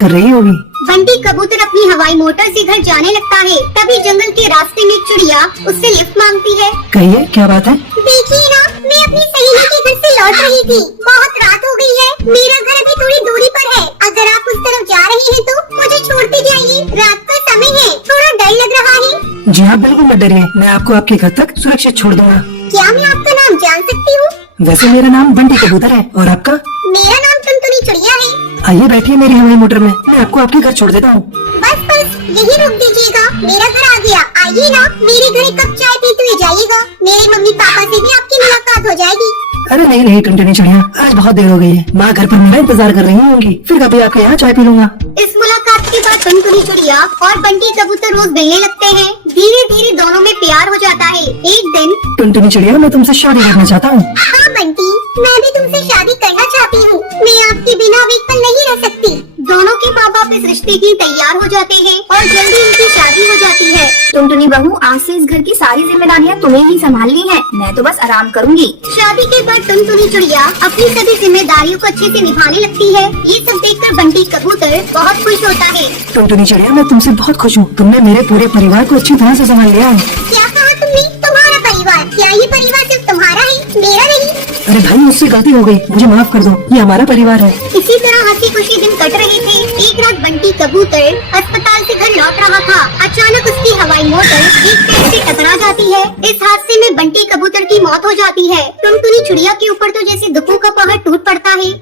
कर रही होगी। बंटी कबूतर अपनी हवाई मोटर से घर जाने लगता है। तभी जंगल के रास्ते में चिड़िया उससे लिफ्ट मांगती है। कहिए क्या बात है। देखिए ना, मैं अपनी सहेली के घर से लौट रही थी। बहुत रात हो गई है, मेरा घर अभी थोड़ी दूरी पर है। अगर आप उस तरफ जा रही हैं तो मुझे छोड़ते जाइए। रात का समय है, थोड़ा डर लग रहा है। जी हाँ, बिल्कुल मत डरिए, मैं आपको आपके घर तक सुरक्षित छोड़ दूंगा। क्या मैं आपका नाम जान सकती हूँ? वैसे मेरा नाम बंटी कबूतर है, और आपका? मेरा नाम टुनटुनी चिड़िया है। आइए बैठिए मेरी हवाई मोटर में, मैं आपको आपके घर छोड़ देता हूँ। बस बस यही रोक दीजिएगा, मेरा घर आ गया। आइए ना, मेरे घर एक कप चाय पीते हुए जाइएगा। मेरे मम्मी पापा से भी आपकी मुलाकात हो जाएगी। अरे नहीं नहीं टुनटुनी चिड़िया, आज बहुत देर हो गई है, माँ घर पर मेरा इंतजार कर रही होंगी, फिर कभी आपके यहाँ चाय पी लूंगा। इस मुलाकात के बाद टुनटुनी चिड़िया और बंटी कबूतर रोज मिलने लगते हैं। धीरे धीरे दोनों में प्यार हो जाता है। एक दिन टुनटुनी चिड़िया, मैं तुमसे शादी करना चाहता हूँ। हाँ बंटी, मैं भी तुमसे शादी करना चाहती हूँ। मैं आपके बिना अब एक पल नहीं रह सकती। दोनों के माँ बाप इस रिश्ते के तैयार हो जाते हैं और जल्दी उनकी शादी हो जाती है। टुनटुनी बहू, आज से इस घर की सारी जिम्मेदारियाँ तुम्हें ही संभालनी है, मैं तो बस आराम करूँगी। शादी के बाद टुनटुनी चिड़िया अपनी सभी जिम्मेदारियों को अच्छे से निभाने लगती है। ये सब देखकर बंटी कबूतर बहुत खुश होता है। टुनटुनी चिड़िया, मैं तुमसे बहुत खुश हूँ, तुमने मेरे पूरे परिवार को अच्छी तरह से संभाल लिया है। क्या कहा तुमने? तुम्हारा परिवार? क्या ये परिवार सिर्फ तुम्हारा है, मेरा नहीं? अरे भाई, मुझसे गलती हो गई, मुझे माफ कर दो, ये हमारा परिवार है। इसी तरह हंसी खुशी दिन कट रहे थे। एक रात बंटी कबूतर अस्पताल से घर लौट रहा था। अचानक उसकी हवाई मोटर एक पेड़ से टकरा जाती है। इस हादसे में बंटी कबूतर की मौत हो जाती है। टुनटुनी चिड़िया के ऊपर तो जैसे दुखों का पहाड़ टूट पड़ता है।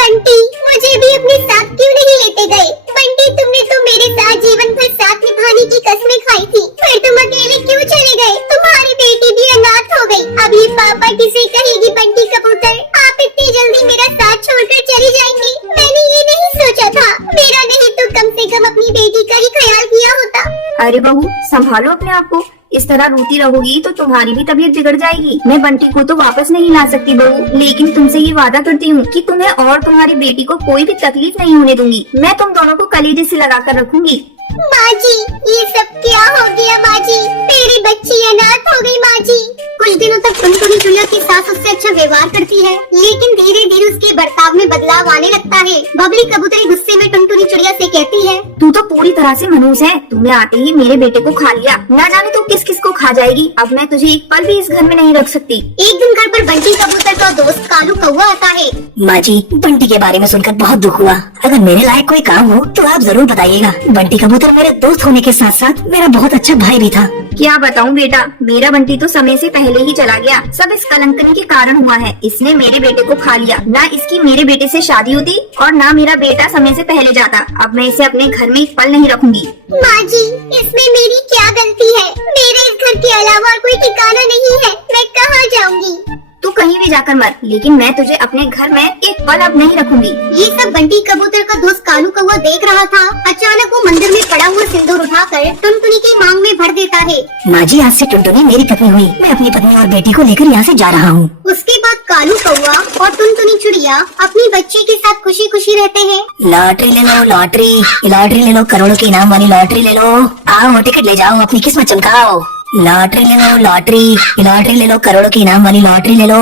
बंटी, मुझे भी अपने साथ क्यों नहीं लेते गए? बंटी, तुमने तो मेरे साथ जीवन भर साथ निभाने की कसमें खाई थी, फिर तुम अकेले क्यों चले गए? तुम्हारी बेटी भी अनाथ हो गई। अभी पापा किसे कहेगी? बंटी कबूतर, आप इतनी जल्दी मेरा साथ छोड़कर चली जाएंगी? मैंने ये नहीं सोचा था। मेरा नहीं तो कम से कम अपनी बेटी का ही ख्याल किया होता। अरे बहू, संभालो अपने आप को, इस तरह रोती रहोगी तो तुम्हारी भी तबीयत बिगड़ जाएगी। मैं बंटी को तो वापस नहीं ला सकती बहू, लेकिन तुमसे ये वादा करती हूँ कि तुम्हें और तुम्हारी बेटी को कोई भी तकलीफ नहीं होने दूंगी। मैं तुम दोनों को कलेजे से लगा कर रखूंगी। माँ जी, ये सब क्या हो गया? माँ जी, मेरी बच्ची अनाथ हो गई। माँ जी, कुछ दिनों तक टुनटुनी चिड़िया की सास उससे अच्छा व्यवहार करती है, लेकिन धीरे धीरे उसके बर्ताव में बदलाव आने लगता है। बबली कबूतरी गुस्से में टुनटुनी चिड़िया से कहती है, तू तो पूरी तरह से मनहूस है, तुमने आते ही मेरे बेटे को खा लिया। न जाने तू किस किस को खा जाएगी। अब मैं तुझे एक पल भी इस घर में नहीं रख सकती। एक दिन घर पर बंटी कबूतर का दोस्त कालू कौवा आता है। माँ जी, बंटी के बारे में सुनकर बहुत दुख हुआ। अगर मेरे लायक कोई काम हो तो आप जरूर बताइएगा। बंटी कबूतर मेरे दोस्त होने के साथ साथ मेरा बहुत अच्छा भाई भी था। क्या बताऊं बेटा, मेरा बंटी तो समय से पहले ही चला गया। सब इस कलंकनी के कारण हुआ है। इसने मेरे बेटे को खा लिया। ना इसकी मेरे बेटे से शादी होती और ना मेरा बेटा समय से पहले जाता। अब मैं इसे अपने घर में एक पल नहीं रखूंगी। माँ जी, इसमें मेरी क्या गलती है? मेरे इस घर के अलावा और कोई ठिकाना नहीं है। मैं कहाँ जाऊँगी? तू कहीं भी जाकर मर, लेकिन मैं तुझे अपने घर में एक पल अब नहीं रखूंगी। ये सब बंटी कबूतर का दोस्त कालू कौवा देख रहा था। अचानक वो मंदिर में पड़ा हुआ सिंदूर उठाकर टुनटुनी की मांग में भर देता है। माँ जी, आज से टुनटुनी मेरी पत्नी हुई। मैं अपनी पत्नी और बेटी को लेकर यहाँ से जा रहा हूँ। उसके बाद कालू कौवा और टुनटुनी चिड़िया अपनी बच्ची के साथ खुशी खुशी रहते हैं। लॉटरी ले लो, लॉटरी लॉटरी ले लो, करोड़ों के इनाम वाली लॉटरी ले लो। आओ टिकट ले जाओ, अपनी किस्मत चमकाओ। लॉटरी ले लो, लॉटरी ले लो, करोड़ों के इनाम वाली लॉटरी ले लो।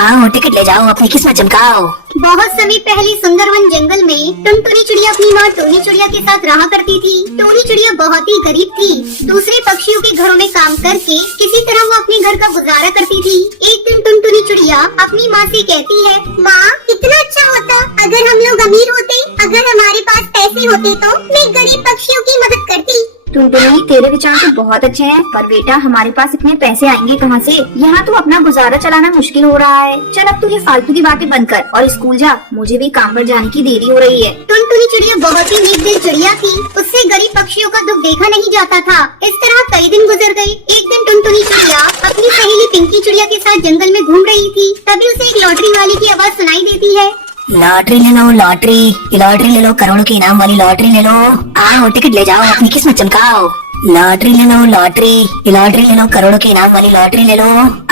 आओ टिकट ले जाओ, अपनी किस्मत चमकाओ। बहुत समय पहले सुंदरवन जंगल में टुनटुनी चिड़िया अपनी माँ टोनी चिड़िया के साथ रहा करती थी। टोनी चिड़िया बहुत ही गरीब थी। दूसरे पक्षियों के घरों में काम करके किसी तरह वो अपने घर का गुजारा करती थी। एक दिन टुनटुनी चिड़िया अपनी माँ से कहती है, माँ, कितना अच्छा होता अगर हम लोग अमीर होते। अगर हमारे पास पैसे होते तो मैं गरीब पक्षियों की मदद करती। टुनटुनी, तेरे विचार तो बहुत अच्छे हैं, पर बेटा हमारे पास इतने पैसे आएंगे कहाँ से? यहाँ तो अपना गुजारा चलाना मुश्किल हो रहा है। चल अब तू ये फालतू की बातें बंद कर और स्कूल जा, मुझे भी काम पर जाने की देरी हो रही है। टुनटुनी चिड़िया बहुत ही नेक दिल चिड़िया थी। उससे गरीब पक्षियों का दुख देखा नहीं जाता था। इस तरह कई दिन गुजर गए। एक दिन टुनटुनी चिड़िया अपनी सहेली पिंकी चिड़िया के साथ जंगल में घूम रही थी। तभी उसे एक लॉटरी वाले की आवाज सुनाई देती है। लॉटरी ले लो, लॉटरी ले लो, करोड़ों के इनाम वाली लॉटरी ले लो। आओ टिकट ले जाओ, अपनी किस्मत चमकाओ। लॉटरी ले लो, लॉटरी ले लो, करोड़ों के इनाम वाली लॉटरी ले लो।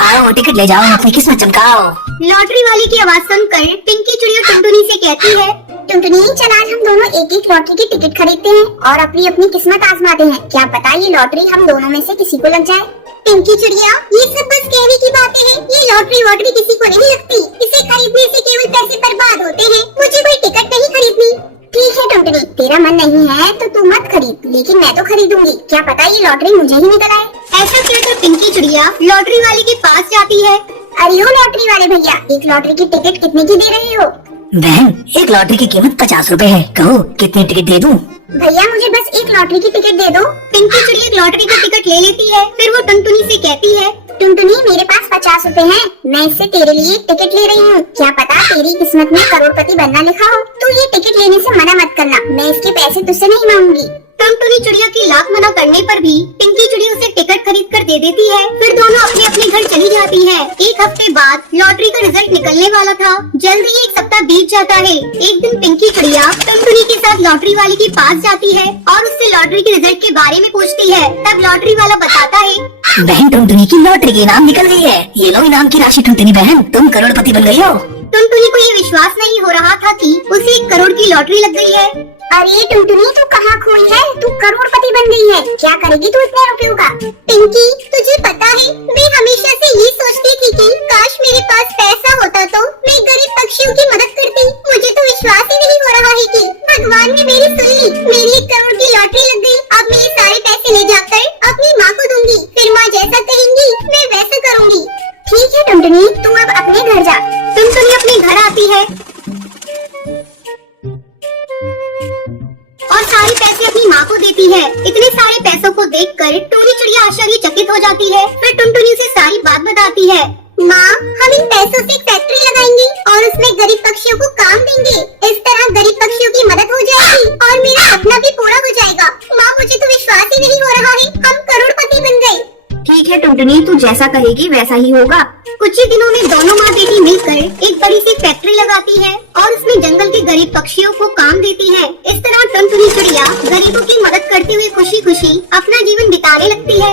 आओ टिकट ले जाओ, अपनी किस्मत चमकाओ। लॉटरी वाली की आवाज सुनकर पिंकी चिड़िया टुनटुनी से कहती है, टुनटुनी, चल आज हम दोनों एक एक लॉटरी की टिकट खरीदते हैं और अपनी अपनी किस्मत आजमाते हैं। क्या पता ये लॉटरी हम दोनों में से किसी को लग जाए। पिंकी चिड़िया, ये सब बस कहने की बातें हैं। ये लॉटरी वॉटरी किसी को नहीं लगती। इसे खरीदने से केवल पैसे बर्बाद होते हैं। मुझे कोई टिकट नहीं खरीदनी। ठीक है टुनटुनी, तेरा मन नहीं है तो तू मत खरीद, लेकिन मैं तो खरीदूंगी। क्या पता ये लॉटरी मुझे ही निकल आए। ऐसा कहकर पिंकी चिड़िया लॉटरी वाले के पास जाती है। अरे ओ लॉटरी वाले भैया, एक लॉटरी की टिकट कितने की दे रहे हो? बहन, एक लॉटरी की कीमत 50 रुपए है। कहो कितनी टिकट दे दूं? भैया मुझे बस एक लॉटरी की टिकट दे दो। पिंकी चिड़िया एक लॉटरी की टिकट ले लेती है। फिर वो टुनटुनी से कहती है, टुनटुनी, मेरे पास 50 रुपए हैं। मैं इससे तेरे लिए एक टिकट ले रही हूँ। क्या पता तेरी किस्मत में करोड़पति बनना लिखा हो। तू ये टिकट लेने से मना मत करना। मैं इसके पैसे तुझसे नहीं मांगूंगी। टुनटुनी चिड़िया की लाख मना करने पर भी पिंकी चिड़िया उसे टिकट खरीद कर दे देती है। फिर दोनों अपने अपने घर चली जाती है। एक हफ्ते बाद लॉटरी का रिजल्ट निकलने वाला था। जल्दी ही एक सप्ताह बीत जाता है। एक दिन पिंकी चिड़िया टुनटुनी के साथ लॉटरी वाले के पास जाती है और उससे लॉटरी के रिजल्ट के बारे में पूछती है। तब लॉटरी वाला बताता है, बहन, टुनटुनी की लॉटरी की इनाम निकल गई है। ये लो इनाम की राशि टुनटुनी बहन, तुम करोड़पति बन गई हो। टुनटुनी को ये विश्वास नहीं हो रहा था कि उसे 1 करोड़ की लॉटरी लग गई है। अरे टुनटुनी, तू कहाँ खोई है? तू करोड़पति बन गई है। क्या करेगी तू इतने रुपयों का? पिंकी, तुझे पता है मैं हमेशा से ये सोचती थी कि काश मेरे पास पैसा होता तो मैं गरीब पक्षियों की मदद करती। मुझे तो विश्वास ही नहीं हो रहा है कि भगवान ने मेरी सुन ली। मेरी 1 करोड़ की लॉटरी लग गई। अब मैं ये सारे पैसे ले जाकर अपनी माँ को दूंगी। फिर माँ जैसा कहेंगी मैं वैसा करूँगी। ठीक है टुनटुनी, तू अब अपने घर जा। टुनटुनी अपने घर आती है और सारे पैसे अपनी माँ को देती है। इतने सारे पैसों को देखकर टूनी चिड़िया आश्चर्यचकित हो जाती है। फिर टुनटुनी उसे सारी बात बताती है। माँ, हम इन पैसों से एक फैक्ट्री लगाएंगे और उसमें गरीब पक्षियों को काम देंगे। इस तरह गरीब पक्षियों की मदद हो जाएगी और मेरा सपना भी पूरा हो जाएगा। माँ, मुझे तो विश्वास ही नहीं हो रहा है, हम करोड़पति बन गए। ठीक है टुनटुनी, तू जैसा कहेगी वैसा ही होगा। कुछ ही दिनों में दोनों माँ बेटी मिलकर एक बड़ी सी फैक्ट्री लगाती है और उसमें जंगल के गरीब पक्षियों को काम देती है। इस तरह टुनटुनी चिड़िया गरीबों की मदद करते हुए खुशी खुशी अपना जीवन बिताने लगती है।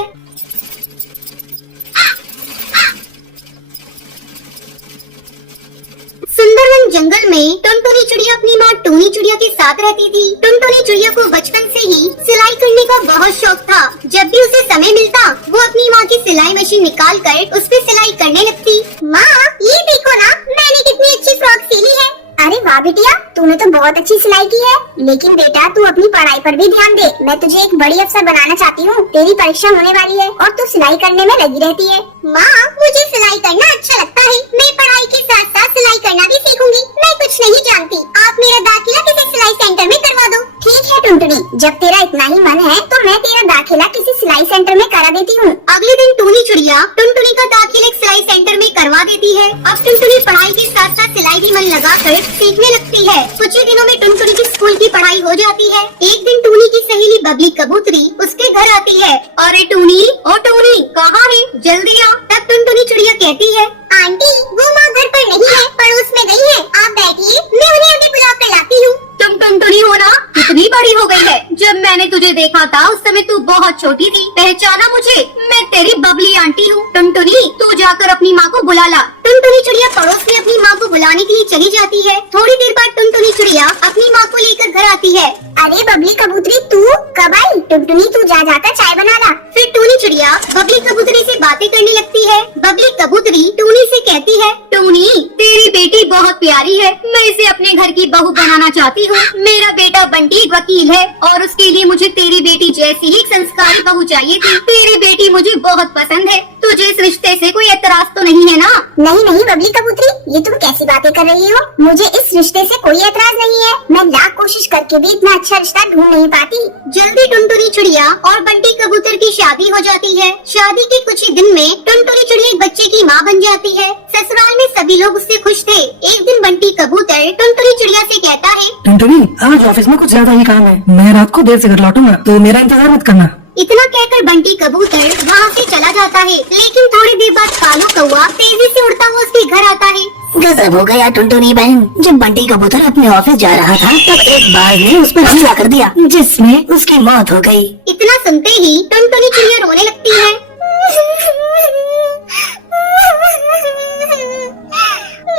सुंदरवन जंगल में टुनटुनी चिड़िया अपनी माँ टूनी चिड़िया के साथ रहती थी। टुनटुनी चिड़िया को बचपन से ही सिलाई करने का बहुत शौक था। जब भी उसे समय मिलता वो अपनी माँ की सिलाई मशीन निकाल कर उस पे सिलाई करने लगती। माँ, ये देखो ना, मैंने कितनी अच्छी फ्रॉक सिली है। अरे वाह बिटिया, तूने तो बहुत अच्छी सिलाई की है। लेकिन बेटा, तू अपनी पढ़ाई पर भी ध्यान दे। मैं तुझे एक बड़ी अफसर बनाना चाहती हूँ। तेरी परीक्षा होने वाली है और तू सिलाई करने में लगी रहती है। माँ, मुझे सिलाई करना अच्छा लगता है। मैं पढ़ाई के साथ साथ सिलाई करना भी सीखूंगी। मैं कुछ नहीं जानती। आप मेरा दाखिला किसी सिलाई सेंटर में करवा दो। ठीक है टुनटुनी, जब तेरा इतना ही मन है तो मैं तेरा दाखिला किसी सिलाई सेंटर में करा देती हूँ। अगले दिन टूनी चिड़िया टुनटुनी का दाखिला एक सिलाई सेंटर में करवा देती है। अब टुनटुनी पढ़ाई के साथ साथ सिलाई भी मन लगाकर सीखने लगती है। कुछ ही दिनों में टुनटुनी की स्कूल की पढ़ाई हो जाती है। एक दिन टूनी की सहेली बबली कबूतरी उसके घर आती है। अरे टूनी, ओ टूनी, कहाँ है? जल्दी आ। तब टुनटुनी चिड़िया कहती है, आंटी, वो माँ घर पर नहीं है, पड़ोस में गई है। आप बैठिए, मैं उन्हें अभी बुला कर लाती हूँ। तुम टुनटुनी हो ना? कितनी बड़ी हो गई है। जब मैंने तुझे देखा था उस समय तू बहुत छोटी थी। पहचाना मुझे? मैं तेरी बबली आंटी हूँ। टुनटुनी, तू जाकर अपनी माँ को बुला ला। टुनटुनी चिड़िया पड़ोस में अपनी माँ को बुलाने के लिए चली जाती है। थोड़ी देर बाद टुनटुनी चिड़िया अपनी माँ को लेकर घर आती है। अरे बबली कबूतरी, तू कब आई? टुनटुनी, तू जा जाकर चाय बना ला। फिर टूनी चिड़िया बबली कबूतरी से बातें करने लगती है। बबली कबूतरी टूनी से कहती है, टूनी, तेरी बेटी बहुत प्यारी है। मैं इसे अपने घर की बहू बनाना चाहती हूँ। मेरा बेटा बंटी वकील है और उसके लिए मुझे तेरी बेटी जैसी ही संस्कारी बहू चाहिए थी। तेरी बेटी मुझे बहुत पसंद है। तुझे इस रिश्ते से कोई एतराज तो नहीं है ना? नहीं नहीं बबली कबूतरी, ये तुम कैसी बातें कर रही हो? मुझे इस रिश्ते से कोई एतराज नहीं है। मैं लाख कोशिश करके भी इतना अच्छा रिश्ता ढूंढ नहीं पाती। जल्दी टुनटुनी चिड़िया और बंटी कबूतर की शादी हो जाती है। शादी के कुछ ही दिन में टुनटुनी चिड़िया एक बच्चे की माँ बन जाती है। ससुराल में सभी लोग उससे खुश थे। एक दिन बंटी कबूतर टुनटुनी चिड़िया से कहता है, टुनटुनी, आज ऑफिस में कुछ ज्यादा ही काम है। मैं रात को देर से घर लौटूंगा, तो मेरा इंतजार मत करना। इतना कहकर बंटी कबूतर वहाँ से चला जाता है। लेकिन थोड़ी देर बाद कालू कौवा तेजी से उड़ता हुआ उसके घर आता है। गजब हो गया टुनटुनी बहन। जब बंटी कबूतर अपने ऑफिस जा रहा था तब एक बाज ने उस पर हमला कर दिया, जिसमें उसकी मौत हो गई। इतना सुनते ही टुनटुनी चिड़िया रोने लगती है।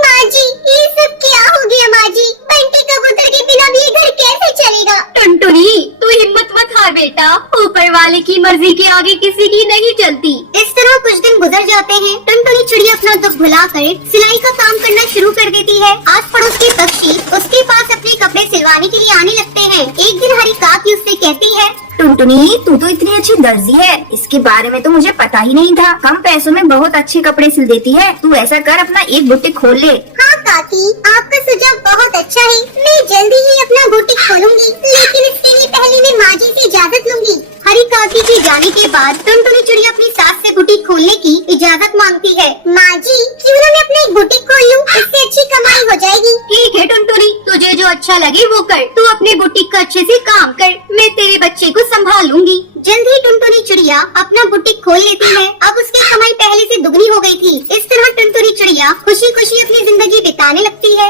माँ जी, ये सब क्या हो गया? माँ जी, बंटी कबूतर के बिना भी ये घर कैसे चलेगा? टुनटुनी, तू हिम्मत मत हार बेटा। ऊपर वाले की मर्जी के आगे किसी की नहीं चलती। इस तरह गुजर जाते हैं। टुनटुनी चिड़िया अपना दुख भुलाकर सिलाई का काम करना शुरू कर देती है। आस पड़ोस के पक्षी उसके पास अपने कपड़े सिलवाने के लिए आने लगते हैं। एक दिन हरी काकी उससे कहती है, टुनटुनी तू तो इतनी अच्छी दर्जी है, इसके बारे में तो मुझे पता ही नहीं था। कम पैसों में बहुत अच्छे कपड़े सिल देती है। तू ऐसा कर, अपना एक बुटीक खोल ले। हाँ काकी, आपका सुझाव बहुत अच्छा है। मैं जल्दी ही अपना बुटीक खोलूंगी, लेकिन इसके लिए पहले मैं माँ जी से इजाजत लूंगी। हरी काकी के जाने के बाद टुनटुनी चिड़िया अपनी सास से बुटीक खोलने की इजाजत मांगती है। माँ जी, क्यों ना मैं अपना एक बुटीक खोल लूं, इससे अच्छी कमाई हो जाएगी। ठीक है टुनटुनी, तुझे जो अच्छा लगे वो कर। तू अपने बुटीक का अच्छे से काम कर, मैं तेरे बच्चे को संभाल लूंगी। जल्द ही टुनटुनी चिड़िया अपना बुटीक खोल लेती है। अब उसकी कमाई पहले से दुगनी हो गई थी। इस तरह टुनटुनी चिड़िया खुशी खुशी अपनी जिंदगी बिताने लगती है।